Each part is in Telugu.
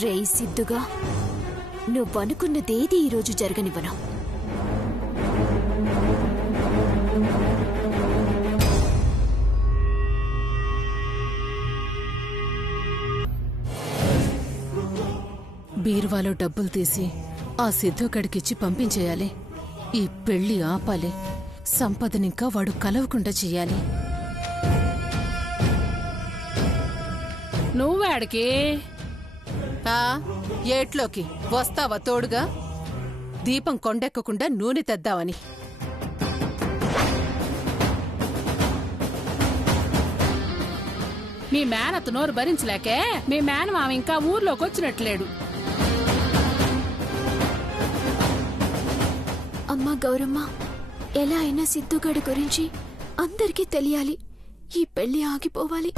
రేయ్ సిద్ధుగా, నువ్వనుకున్నదేది ఈరోజు జరగనివ్వను. బీరువాలో డబ్బులు తీసి ఆ సిద్ధుగడికిచ్చి పంపించేయాలి. ఈ పెళ్లి ఆపాలి. సంపదనింకా వాడు కలవకుండా చెయ్యాలి. నువ్వేడికి? ఏట్లోకి వస్తావా తోడుగా? దీపం కొండెక్కకుండా నూనె తెద్దామని. మీ మేనత్త నోరు భరించలేకే మీ మేనమామ ఇంకా ఊర్లోకి వచ్చినట్లేడు. అమ్మా గౌరమ్మ, ఎలా అయినా సిద్ధుగడి గురించి అందరికీ తెలియాలి. ఈ పెళ్లి ఆగిపోవాలి.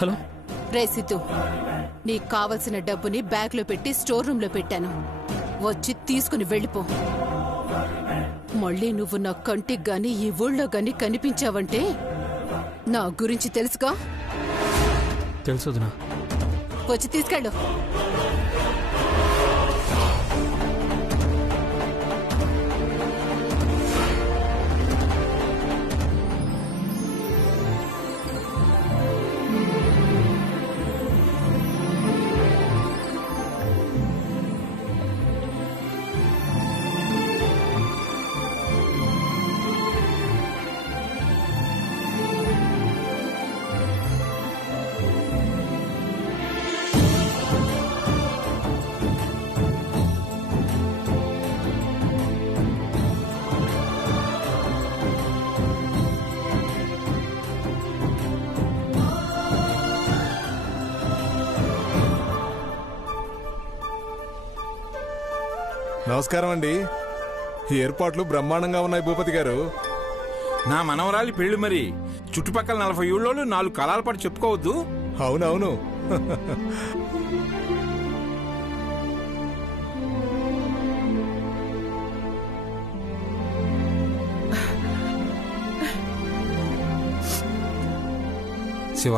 హలో రే సిద్ధు, నీకు కావలసిన డబ్బుని బ్యాగ్లో పెట్టి స్టోర్ రూమ్ లో పెట్టాను. వచ్చి తీసుకుని వెళ్ళిపో. మళ్ళీ నువ్వు నా కంటికి గాని ఈ ఊళ్ళో గాని కనిపించావంటే నా గురించి తెలుసుగా. తెలుసునా? వచ్చి తీసుకెళ్ళు. నమస్కారం అండి. ఏర్పాట్లు బ్రహ్మాండంగా ఉన్నాయి భూపతి గారు. నా మనవరాలి పెళ్లి మరి. చుట్టుపక్కల 40 ఊళ్ళోళ్ళు 4 కాలాల పాటు చెప్పుకోవద్దు. అవునవును. శివ,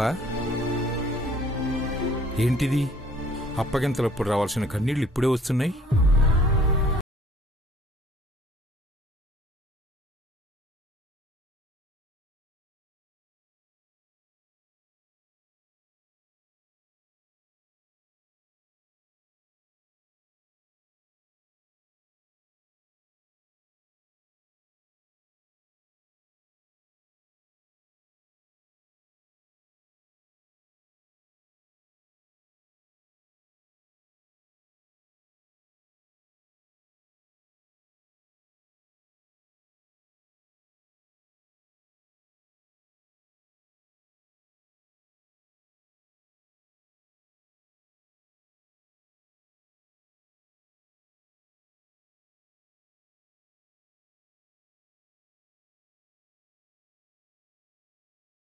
ఏంటిది? అప్పగింతలప్పుడు రావాల్సిన కన్నీళ్లు ఇప్పుడే వస్తున్నాయి.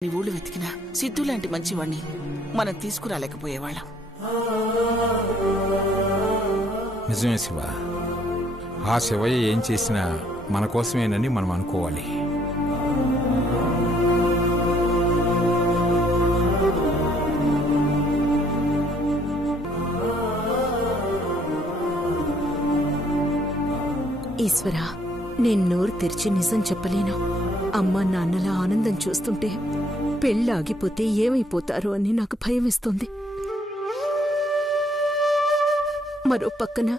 నీ ఊళ్ళు వెతికినా సిద్ధు లాంటి మంచివాణ్ణి మనం తీసుకురాలేకపోయేవాళ్ళం. నిజమే శివ. ఆ శివయ్య ఏం చేసినా మన కోసమేనని మనం అనుకోవాలి. ఈశ్వరా, నేను నోరు తెరిచి నిజం చెప్పలేను. అమ్మా నాన్నల ఆనందం చూస్తుంటే పెళ్ళాగిపోతే ఏమైపోతారో అని నాకు భయమేస్తోంది. మరో పక్కన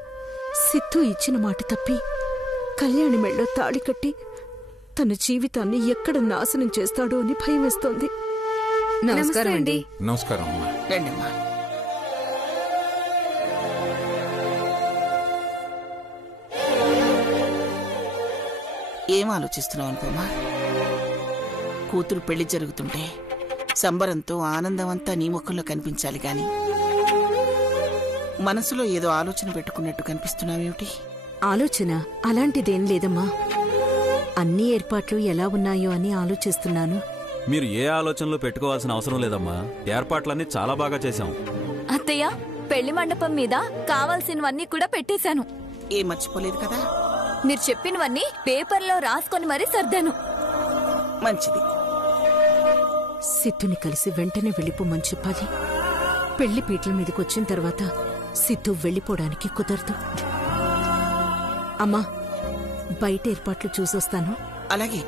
సిద్ధు ఇచ్చిన మాట తప్పి కళ్యాణి మెళ్ళో తాళి కట్టి తన జీవితాన్ని ఎక్కడ నాశనం చేస్తాడో అని భయమేస్తోంది. నమస్కారం అండి. నమస్కారం అమ్మా. రండమ్మా. ఏం ఆలోచిస్తున్నావు అనుకోమా? కూతురు పెళ్లి జరుగుతుంటే సంబరంతో ఆనందమంతా నీ ముఖంలో కనిపించాలి గాని మనసులో ఏదో ఆలోచన పెట్టుకున్నట్టు కనిపిస్తున్నావేమిటి? ఆలోచన అలాంటిదేం లేదమ్మా. అన్ని ఏర్పాట్లు ఎలా ఉన్నాయో అని ఆలోచిస్తున్నాను. మీరు ఏ ఆలోచనలు పెట్టుకోవాల్సిన అవసరం లేదమ్మా. ఏర్పాట్లన్నీ చాలా బాగా చేశాం. అత్తయ్య, పెళ్లి మండపం మీద కావాల్సినవన్నీ కూడా పెట్టేశాను. ఏం మర్చిపోలేదు కదా? మీరు చెప్పినవన్నీ పేపర్లో రాసుకొని మరీ సర్దాను. మంచిది. సిద్ధుని కలిసి వెంటనే వెళ్ళిపోమని చెప్పాలి. పెళ్లి పీటల మీదకి వచ్చిన తర్వాత సిద్ధు వెళ్ళిపోవడానికి కుదరదు. అమ్మా, బయట ఏర్పాట్లు చూసొస్తాను. అలాగే.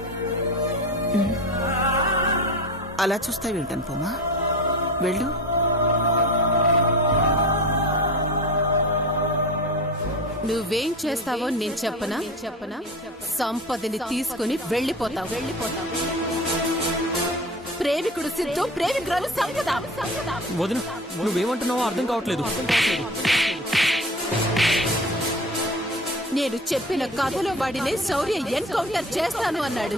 అలా చూస్తావేంటనుకోమా, వెళ్ళు. నువ్వేం చేస్తావో నేను చెప్పనా? సంపదని తీసుకుని వెళ్ళిపోతావు. ప్రేమికుడు సిద్ధు, ప్రేమికురాలు సంపద. వదిన, నువ్వేమంటున్నావో అర్థం కావట్లేదు. నేను చెప్పిన కథలో వాడిని శౌర్య ఎన్కౌంటర్ చేస్తాను అన్నాడు.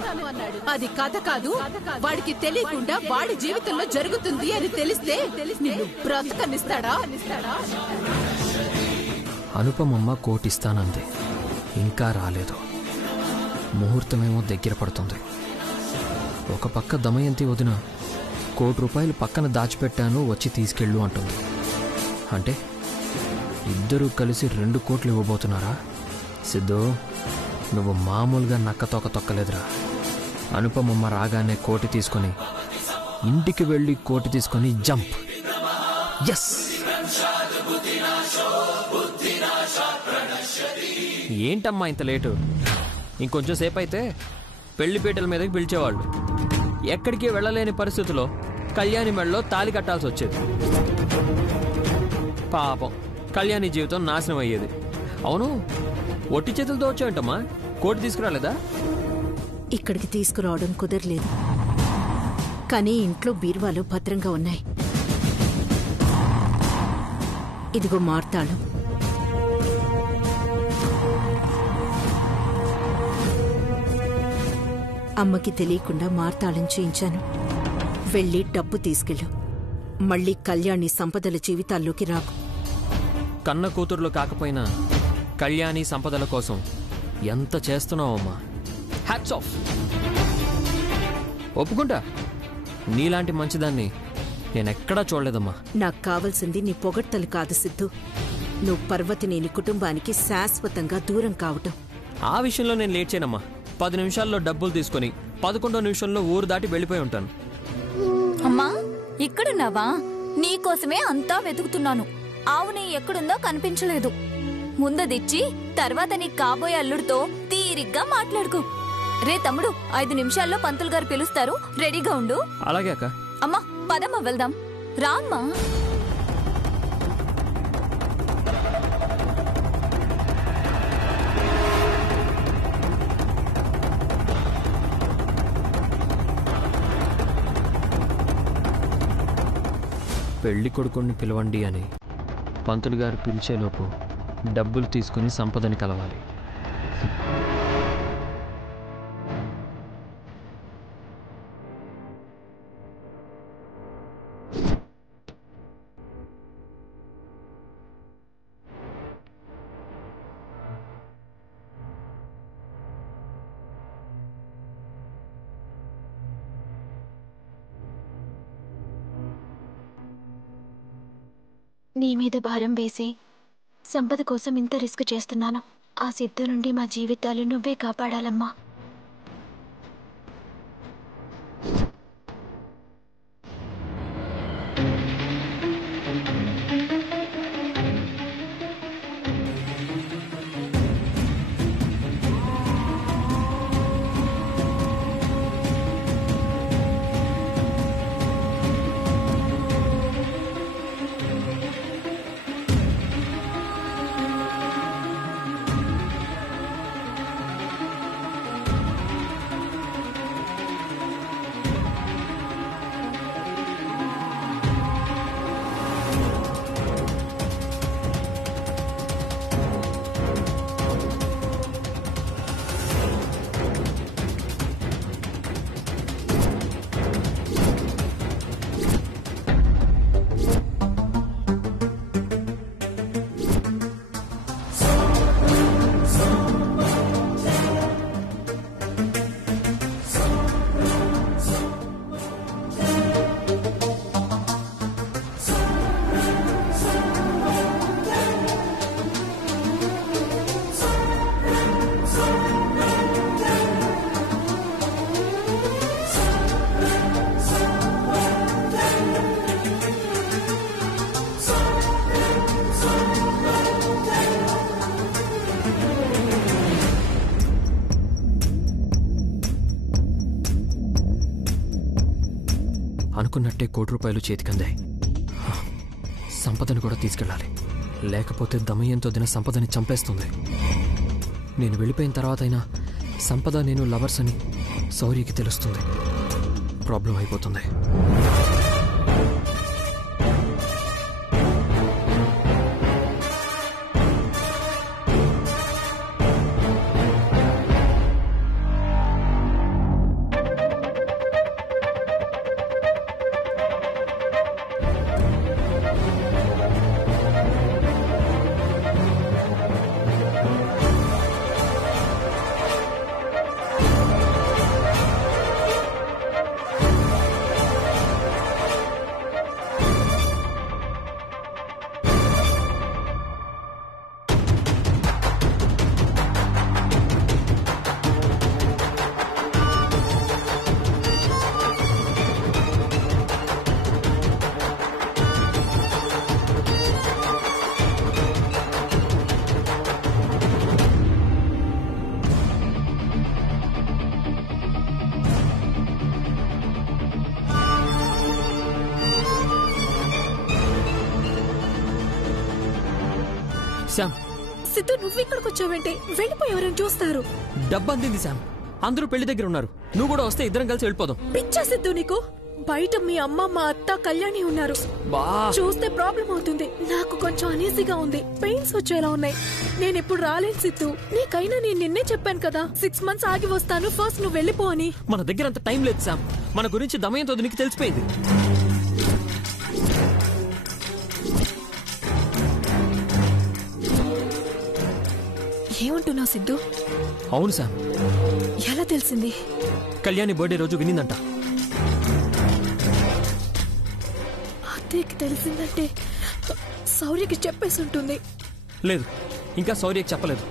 అది కథ కాదు. వాడికి తెలియకుండా వాడి జీవితంలో జరుగుతుంది అని తెలిస్తే నిన్ను బ్రతకనిస్తాడా? అనుపమమ్మ కోటిస్తానంది, ఇంకా రాలేదు. ముహూర్తమేమో దగ్గర పడుతుంది. ఒక పక్క దమయంతి వదిన ₹1,00,00,000 పక్కన దాచిపెట్టాను, వచ్చి తీసుకెళ్ళు అంటుంది. అంటే ఇద్దరూ కలిసి 2 కోట్లు ఇవ్వబోతున్నారా? సిద్ధు, నువ్వు మామూలుగా నక్కతోక తొక్కలేదురా. అనుపమమ్మ రాగానే కోటి తీసుకొని ఇంటికి వెళ్ళి కోటి తీసుకొని జంప్. ఎస్. ఏంటమ్మా ఇంత లేటు? ఇంకొంచెం సేపు అయితే పెళ్లిపీటల మీదకి పిలిచేవాళ్ళు. ఎక్కడికి వెళ్ళలేని పరిస్థితిలో కళ్యాణి మెడలో తాళి కట్టాల్సి వచ్చేది. పాపం కళ్యాణి జీవితం నాశనం అయ్యేది. అవును, ఒట్టి చేతులతో వచ్చావంటమ్మా, కోటి తీసుకురాలేదా? ఇక్కడికి తీసుకురావడం కుదరలేదు, కానీ ఇంట్లో బీరువాలు భద్రంగా ఉన్నాయి. ఇదిగో మార్తాళం. అమ్మకి తెలియకుండా మార్తాళం చేయించాను. వెళ్ళి డబ్బు తీసుకెళ్ళు. మళ్ళీ కళ్యాణి సంపదల జీవితాల్లోకి రాకు. కన్న కూతురులు కాకపోయినా కళ్యాణి సంపదల కోసం ఎంత చేస్తున్నావమ్మా. Hats off. ఒప్పుకుంటా, నీలాంటి మంచిదాన్ని నేనెక్కడా చూడలేదమ్మా. నాకు కావలసింది నీ పొగడ్తలు కాదు సిద్ధు. నువ్వు పర్వతినేని కుటుంబానికి శాశ్వతంగా దూరం కావటం. ఆ విషయంలో నేను లేట్ చేయనమ్మా. 10 నిమిషాల్లో డబ్బులు తీసుకొని 11వ నిమిషంలో ఊరు దాటి వెళ్ళిపోయి ఉంటాను. అమ్మా, ఇక్కడున్నావా? నీకోసమే అంతా వెతుకుతున్నాను. ఆవు నీ ఎక్కడుందో కనిపించలేదు. ముందదిచ్చి తర్వాత నీ కాబోయే అల్లుడితో తీరిగ్గా మాట్లాడుకో. రే తమ్ముడు, 5 నిమిషాల్లో పంతులు గారు పిలుస్తారు, రెడీగా ఉండు. అలాగే అక్క. అమ్మా, పదమ్మా వెళ్దాం. రామ్మా. పెళ్లి కొడుకుని పిలవండి అని పంతులు గారు పిలిచేలోపు డబ్బులు తీసుకుని సంపదని కలవాలి. నీ మీద భారం వేసి సంపద కోసం ఇంత రిస్క్ చేస్తున్నాను. ఆ సిద్ధు నుండి మా జీవితాలు నువ్వే కాపాడాలమ్మా. అనుకున్నట్టే ₹1,00,00,000 చేతికందాయి. సంపదను కూడా తీసుకెళ్ళాలి, లేకపోతే దమయంతో దిన సంపదని చంపేస్తుంది. నేను వెళ్ళిపోయిన తర్వాతైనా సంపద నేను లవర్స్ అని శౌర్యకి తెలుస్తుంది. ప్రాబ్లం అయిపోతుంది. శ్యామ్, సిద్ధు నువ్వు ఇక్కడికి వచ్చావేంటి? వెళ్ళిపోయి ఎవరైనా చూస్తారు. డబ్బు అందింది శ్యామ్, అందరూ పెళ్లి దగ్గర ఉన్నారు. నువ్వు కూడా వస్తే ఇద్దరం కలిసి వెళ్ళిపోదాం. పిచ్చా సిద్ధు నీకు? బయట మీ అమ్మ మా అత్త కళ్యాణి ఉన్నారు. చూస్తే ప్రాబ్లం అవుతుంది. నాకు కొంచెం అనీజీగా ఉంది, పెయిన్స్ వచ్చేలా ఉన్నాయి. నేను ఇప్పుడు రాలేను సిద్ధు. నీకైనా నేను నిన్నే చెప్పాను కదా 6 months ఆగి వస్తాను, ఫస్ట్ నువ్వు వెళ్ళిపో అని. మన దగ్గర అంత టైం లేదు శ్యామ్. మన గురించి దమయంతో నీకు తెలిసిపోయింది. ఏమంటున్నావు సిద్ధు? అవును శ్యామ్. ఎలా తెలిసింది? కళ్యాణి బర్త్డే రోజు వినిందంట. అత్తయ్యకి తెలిసిందంటే శౌర్యకి చెప్పేసి ఉంటుంది. లేదు, ఇంకా శౌర్యకి చెప్పలేదు.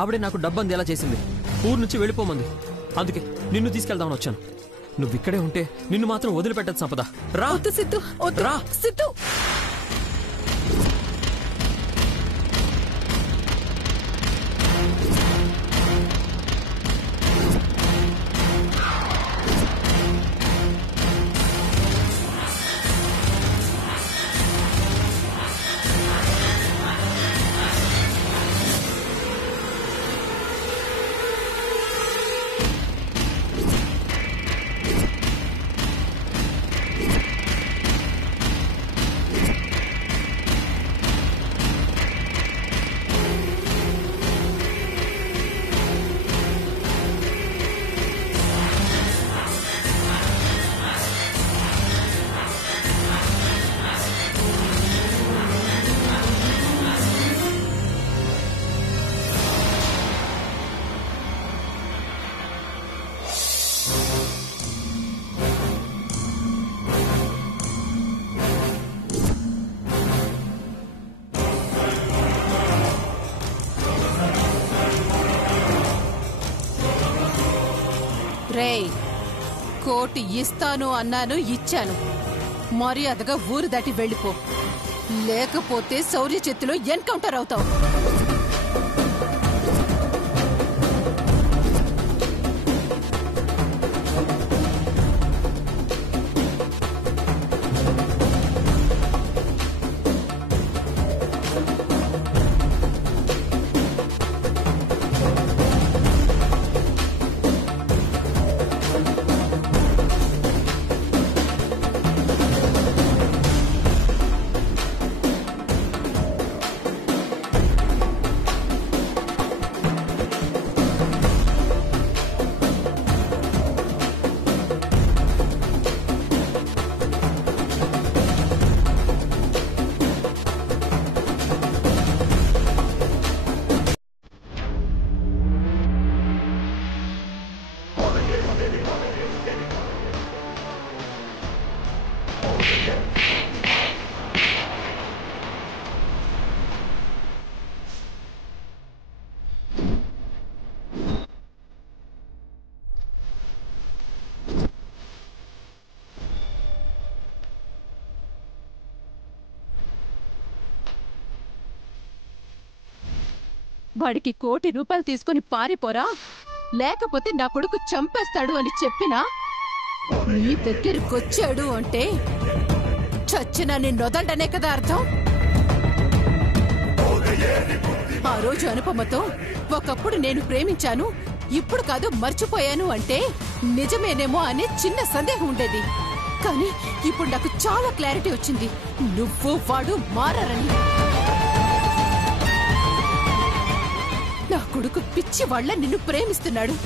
ఆవిడే నాకు డబ్బు అందేలా చేసింది. ఊరు నుంచి వెళ్ళిపోమంది. అందుకే నిన్ను తీసుకెళ్దామని వచ్చాను. నువ్వు ఇక్కడే ఉంటే నిన్ను మాత్రం వదిలిపెట్టదు సంపద. రా సిద్ధు, రా సిద్ధు. రేయ్, కోటి ఇస్తాను అన్నాను, ఇచ్చాను. మర్యాదగా ఊరు దాటి వెళ్ళిపో, లేకపోతే శౌర్య చేతిలో ఎన్కౌంటర్ అవుతావు. వాడికి ₹1,00,00,000 తీసుకుని పారిపోరా, లేకపోతే నా కొడుకు చంపేస్తాడు అని చెప్పినా నీ దగ్గరకొచ్చాడు అంటే చచ్చిన నిన్నొదంటనే కదా అర్థం. ఆ రోజు అనుపమతో ఒకప్పుడు నేను ప్రేమించాను, ఇప్పుడు కాదు మర్చిపోయాను అంటే నిజమేనేమో అనే చిన్న సందేహం ఉండేది. కానీ ఇప్పుడు నాకు చాలా క్లారిటీ వచ్చింది, నువ్వు వాడు మారని. నా కొడుకు పిచ్చి వాళ్ళ నిన్ను ప్రేమిస్తున్నాడు.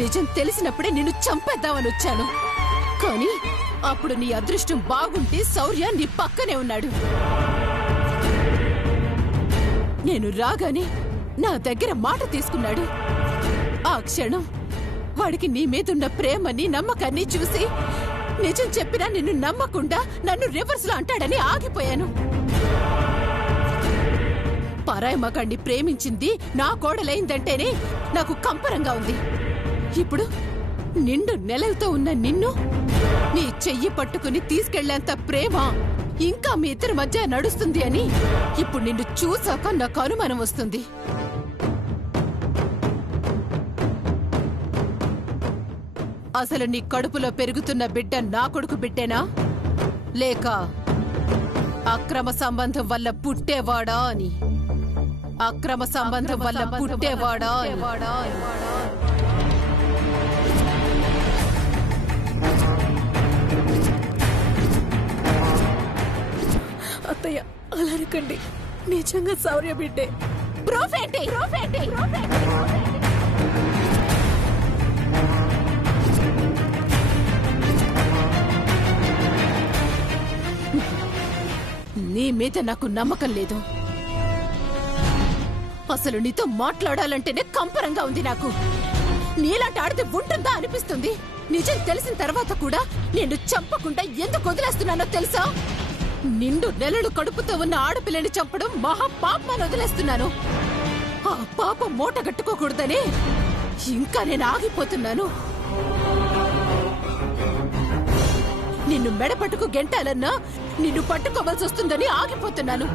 నిజం తెలిసినప్పుడే నిన్ను చంపేద్దామని వచ్చాను. కానీ అప్పుడు నీ అదృష్టం బాగుంటే శౌర్య నీ పక్కనే ఉన్నాడు. నేను రాగానే నా దగ్గర మాట తీసుకున్నాడు. ఆ క్షణం వాడికి నీ మీదున్న ప్రేమని నమ్మకాన్ని చూసి నిజం చెప్పినా నిన్ను నమ్మకుండా నన్ను రివర్స్ లో అంటాడని ఆగిపోయాను. పరాయి మగాణ్ణి ప్రేమించింది నా కోడలైందంటేనే నాకు కంపరంగా ఉంది. ఇప్పుడు నిండు నెలలతో ఉన్న నిన్ను నీ చెయ్యి పట్టుకుని తీసుకెళ్లేంత ప్రేమ ఇంకా మీ ఇద్దరి మధ్య నడుస్తుంది అని ఇప్పుడు నిన్ను చూసాక నాకు అనుమానం వస్తుంది. అసలు నీ కడుపులో పెరుగుతున్న బిడ్డ నా కొడుకు బిడ్డేనా లేక అక్రమ సంబంధం వల్ల పుట్టేవాడా అని? అక్రమ సంబంధం వల్ల పుట్టేవాడా? అత్తయ్య అలా అనకండి, నిజంగా శౌర్య బిడ్డే. నీ మీద నాకు నమ్మకం లేదు. అసలు నీతో మాట్లాడాలంటేనే కంపరంగా ఉంది నాకు. నీలాంటి ఆడితే ఉంటుందా అనిపిస్తుంది. నిజం తెలిసిన తర్వాత కూడా నేను చంపకుండా ఎందుకు వదిలేస్తున్నానో తెలుసా? నిండు నెలలు కడుపుతో ఉన్న ఆడపిల్లని చంపడం మహా పాపమని వదిలేస్తున్నాను. ఆ పాపం మూట కట్టుకోకూడదని ఇంకా నేను ఆగిపోతున్నాను. నిన్ను మెడపట్టుకు గెంటాలన్నా నిన్ను పట్టుకోవాల్సి వస్తుందని ఆగిపోతున్నాను.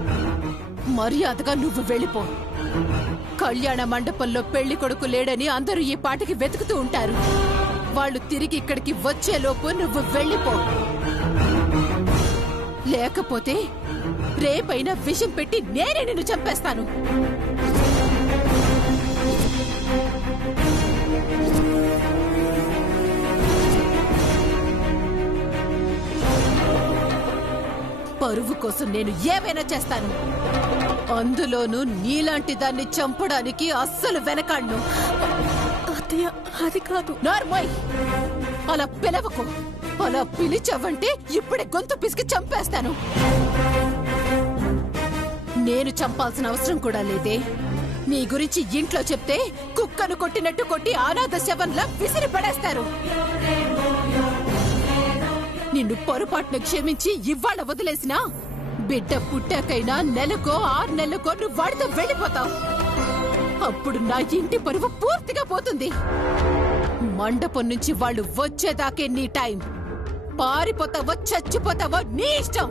మర్యాదగా నువ్వు వెళ్ళిపో. కళ్యాణ మండపంలో పెళ్లి కొడుకు లేడని అందరూ ఈ పాటికి వెతుకుతూ ఉంటారు. వాళ్ళు తిరిగి ఇక్కడికి వచ్చేలోపు నువ్వు వెళ్ళిపో. లేకపోతే రేపైనా విషం పెట్టి నేనే నిన్ను చంపేస్తాను. పరువు కోసం నేను ఏమైనా చేస్తాను. అందులోనూ నీలాంటి దాన్ని చంపడానికి అస్సలు వెనకాడ్ను. అత్తయ్య అది కాదు. నార్మల్ అలా పిలవకు. అలా పిలిచావంటే ఇప్పుడే గొంతు పిసికి చంపేస్తాను. నేను చంపాల్సిన అవసరం కూడా లేదే. నీ గురించి ఇంట్లో చెప్తే కుక్కను కొట్టినట్టు కొట్టి అనాథ శవంలా విసిరి పడేస్తారు. నిన్ను పొరపాటును క్షమించి ఇవాళ వదిలేసినా బిడ్డ పుట్టాకైనా నెలకో 6 నెలలకో నువ్వు వాడితో వెళ్ళిపోతావు. అప్పుడు నా ఇంటి పరువు పూర్తిగా పోతుంది. మండపం నుంచి వాళ్ళు వచ్చేదాకే నీ టైం. పారిపోతావో చచ్చిపోతావో నీ ఇష్టం.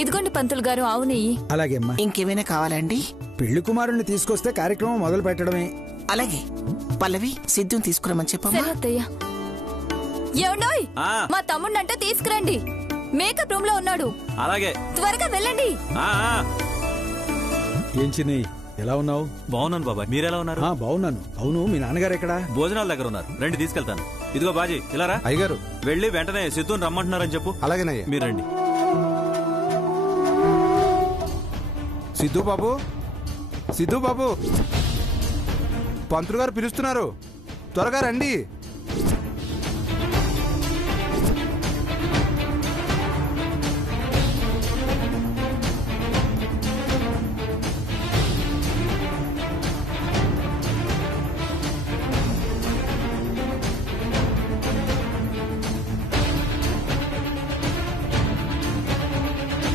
ఇదిగోండి పంతులు గారు, ఆవు నెయ్యి. అలాగే అమ్మా. ఇంకేమైనా కావాలండి? పెళ్లి కుమారుణ్ణి తీసుకొస్తే కార్యక్రమం మొదలు పెట్టడమే. అలాగే. పల్లవి, సిద్ధుని తీసుకురమని చెప్పమ్మా. సరే అత్తయ్య. ఏమండోయ్, మా తమ్ముడినంట తీసుకురండి. మేకప్ రూమ్ లో ఉన్నాడు. అలాగే. త్వరగా వెళ్ళండి. ఏం చిన్నయ్య, ఎలా ఉన్నావు? బాగున్నాను బాబాయ్, మీరెలా ఉన్నారు? బాగున్నాను. అవును, మీ నాన్నగారు ఎక్కడా? భోజనాల దగ్గర ఉన్నారు, రండి తీసుకెళ్తాను. ఇదిగో బాజీ, ఇలా రా. అయ్యగారు వెళ్ళి వెంటనే సిద్ధుని రమ్మంటున్నారని చెప్పు. అలాగేనయ్యా. మీరు రండి. సిద్ధు బాబు, సిద్ధు బాబు, పంతులు గారు పిలుస్తున్నారు, త్వరగా రండి.